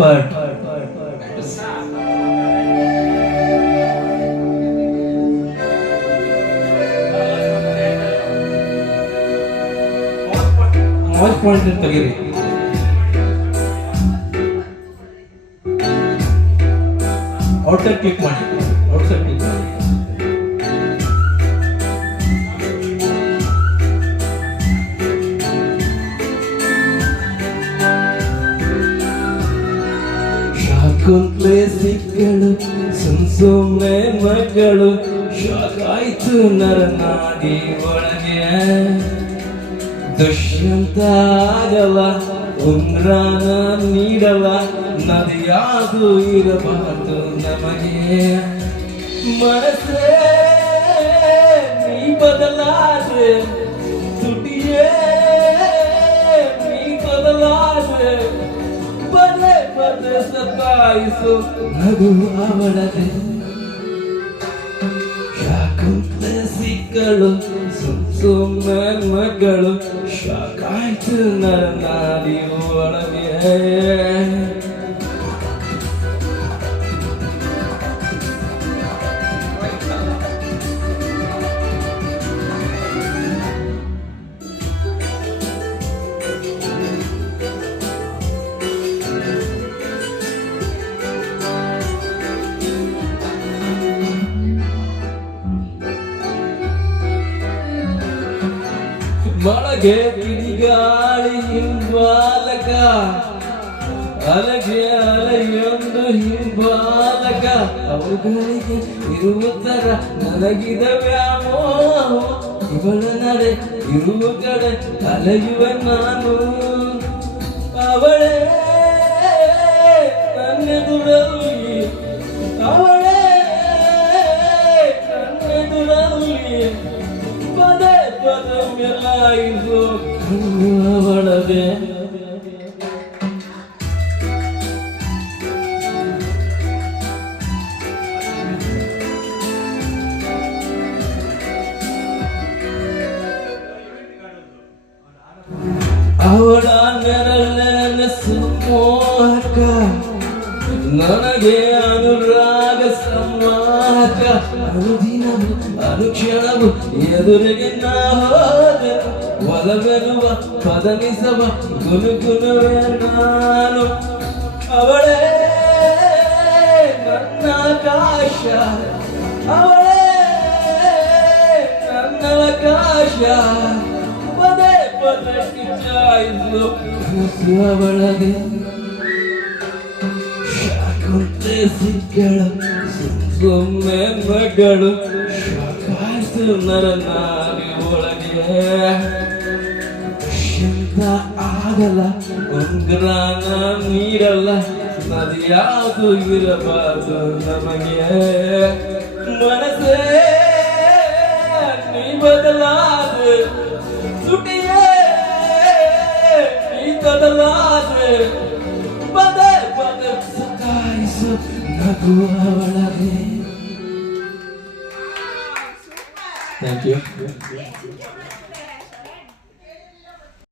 part. Watch point ಅಂತ ತೆಗೀರಿ. Outer click ಮಾಡಿ. ಔಟ್ಸೈಡ್ ಕ್ಲಿಕ್ ಮಾಡಿ. ಶಾಕುಂತ್ಲೆ ಸಿಕ್ಕಳು ಸುಮ್ಸುಮ್ನೆ ಮಕ್ಕಳು ಶಾಕಾಯ್ತು ನರನಾಡಿ ಒಳಗೆ ದುಷ್ಯಂತ ಆಗಲ್ಲ ಉಂಗ್ರಾನ ನೀಡಲ್ಲ ನದಿಯಾದು ಇರಬಾರ್ದು ನಮಗೆ ಮನಸ್ಸೇ ನೀ ಬದಲಾದೆ ತುಟಿಯೇ ನೀ ಬದಲಾದೆ ಪದೇ ಪದೇ ಸತಾಯಿಸು ನಗು ಅವಳದೆ ಶಾಕುಂತ್ಲೆ ಸಿಕ್ಕಳು ಸುಮ್ಮನೆ ಮಗಳು ಶಾಕಾಯ್ತು ನರನಾಡಿ ಒಳಗೆ ಮೊಳಗೆ ಕಿಡಿಗಾಳಿ ಹಿಂಬಾಲಕ ಅಲಗೆ ಅಲೆಯೊಂದು ಹಿಂಬಾಲಕ ಅವುಗಳಿಗೆ ಇರುವುದರ ನನಗಿದ ವ್ಯಾಮೋಹ ಇವಳ ನಡೆ ಇರುವ ಕಡೆ ಅಲೆಯುವ ನಾನು ಅವಳೇ ನನ್ನೆದುರಲ್ಲಿ ಅವಳೇ ನನ್ನೆದುರಲ್ಲಿ ಪದೇ ಪದ ಮೆಲಾಯಿಸು ಅವಳದೆ ಅವಳ ನೆರಳೆನಸು ಮೋಹಕ ನನಗೆ ಅನುರಾಗ ಸಂವಾಹಕ ಅನುದಿನವು ಅನುಕ್ಷಣವು ಎದುರಿಗೆ ನಾ ಹೋದೆ ಒಲವೆನುವ ಪದನಿಸವ ಗುನುಗುನುವೆ ನಾನು ಅವಳೇ ನನ್ನ ಆಕಾಶ ಅವಳೇ ನನ್ನ ಅವಕಾಶ ಪದೇ ಪದೇ ಕಿಚ್ಚಾಯಿಸು ಕನಸು ಅವಳದೆ ಶಾಕುಂತ್ಲೆ ಸಿಕ್ಕಳು ಸುಮ್ಮನೆ ಮಗಳು ಶಾಕಾಯ್ತು ನರನಾಡಿ ಒಳಗೆ ಶಾಂತ ಆಗಲ್ಲ ಉಂಗ್ರಾನ ನೀಡಲ್ಲ ನದಿಯಾದು ಇರಬಾರ್ದು ನಮಗೆ ಮನಸ್ಸೇ ನೀ ಬದಲಾದೆ ಸುಟಿಯೇ ನೀ ಬದಲಾದೆ ಪದೇ ಪದೇ ಸತಾಯಿಸು ನಗು ಅವಳಗೆ. Thank you.